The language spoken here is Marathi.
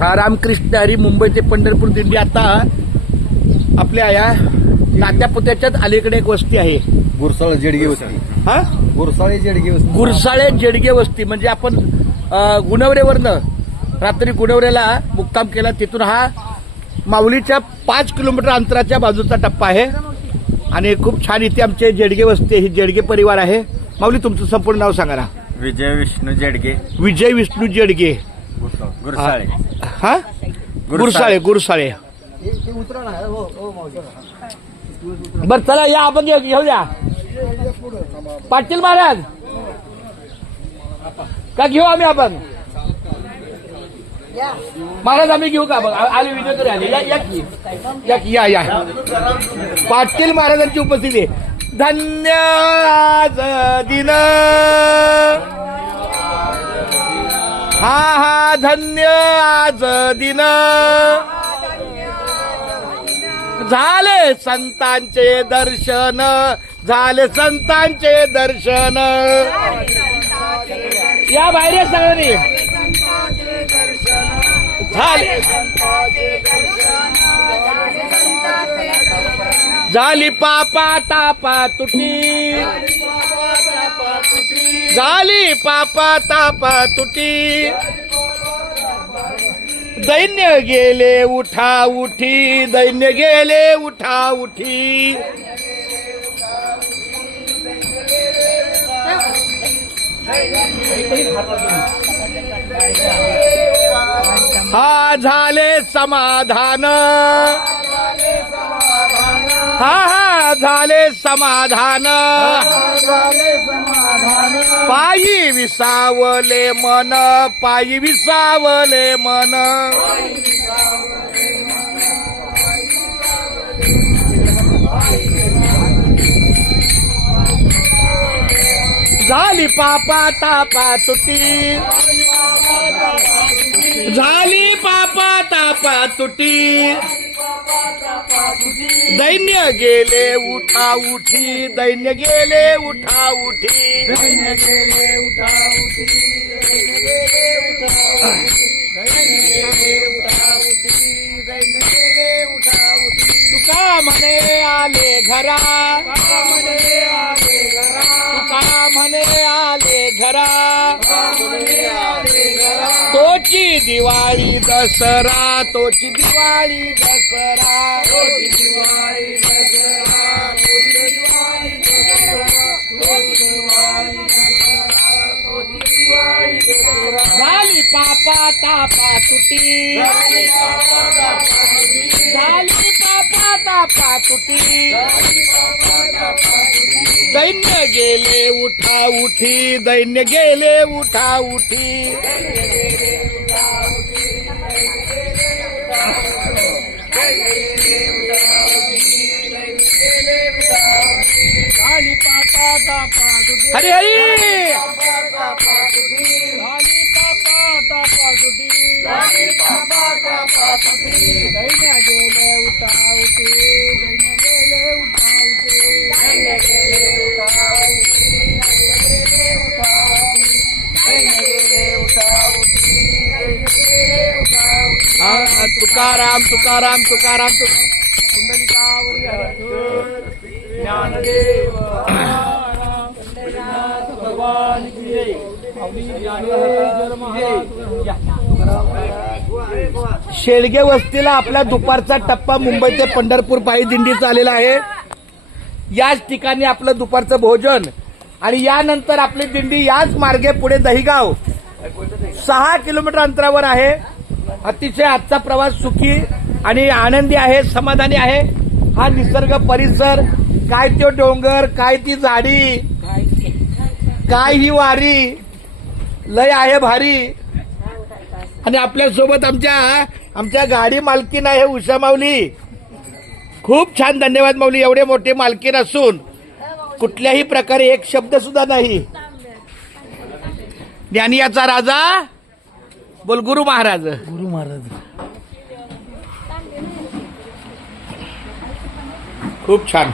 रामकृष्ण हरी मुंबई ते पंढरपूर दिंडी आता आपल्या या नात्यापुत्याच्याच अलीकडे एक वस्ती आहे, गुरसाळे जेडगे वस्ती. हा, गुरसाळे जेडगे वस्ती. गुरसाळे जेडगे वस्ती. म्हणजे आपण गुणवरेवरनं रात्री गुणवरेला मुक्काम केला, तिथून हा माऊलीच्या 5 किलोमीटर अंतराच्या बाजूचा टप्पा आहे आणि खूप छान इथे आमचे जेडगे वस्ती, ही जेडगे परिवार आहे. माऊली, तुमचं संपूर्ण नाव सांगा ना. विजय विष्णू जेडगे, विजय विष्णू जेडगे, गुरसाळे. हा, गुरसाळे. गुरसाळे. बर, चला या, आपण घेऊ द्या. पाटील महाराज का घेऊ आम्ही? आपण महाराज आम्ही घेऊ का? आले विजय आले. या पाटील महाराजांची उपस्थिती. धन्य आज दिन, हा धन्य आज दिन, झाले संतांचे दर्शन, झाले संतांचे दर्शन. या बाहेर सगळ्यांनी झाले, झाली पापा तापा तुटी, झाली पापा तापा तुटी, दैन्य गेले उठा उठी, दैन्य गेले उठा उठी. हा झाले समाधान, हा झाले समाधान, पायी विसावले मन, पायी विसावले मन. झाली पापा तापा तुटी, झाली पापा तापा तुटी, दैन्य गेले उठा उठी, दैन्य गेले उठा उठी, दैन्य गेले उठा उठी, दैन्य गेले उठा उठी, दैन्य गेले उठा उठी. तुका म्हणे आले घरा, तुका म्हणे आले घरा, तुका म्हणे आले घरा, तोची दिवाळी दसरा, तोची दिवाळी दसरा, तोची दिवाळी दसरा, तोची दिवाळी दसरा, तोची दिवाळी दसरा, तोची दिवाळी दसरा. झाली पापा तापा तुटी, झाली पापा तापा तुटी, झाली पापा तापा तुटी, दैन्य गेले उठा उठी, दैन्य गेले उठा उठी. हरी हरी. दैन्य गेले उठा उठी, दैन्य गेले उठा उठी, दैन्य गेले उठा उठी, दैन्य गेले उठा उठी, दैन्य गेले उठा उठी. तुकाराम तुकाराम तुकाराम. कुंडलिकावरी ज्ञानदेव भगवान की जय. शेळगे वस्तीला आपला दुपारचा टप्पा मुंबई ते पंढरपूर पायी दिंडी चाललेला आहे. याच ठिकाणी आपलं दुपारचं भोजन आणि यानंतर आपली दिंडी याच मार्गे पुढे दहिगाव 6 किलोमीटर अंतरावर आहे. अतिशय आजचा प्रवास सुखी आणि आनंदी आहे, समाधानी आहे. हा निसर्ग परिसर, काय तो डोंगर, काय ती झाडी, काय ही वारी, लय आहे भारी. आणि आपल्यासोबत आमच्या गाडी मालकीन आहे उषा माऊली. खूप छान, धन्यवाद माऊली. एवढे मोठे मालकीन असून कुठल्याही प्रकारे एक शब्द सुद्धा नाही. ज्ञानियाचा राजा बोल गुरु महाराज. गुरु महाराज खूप छान.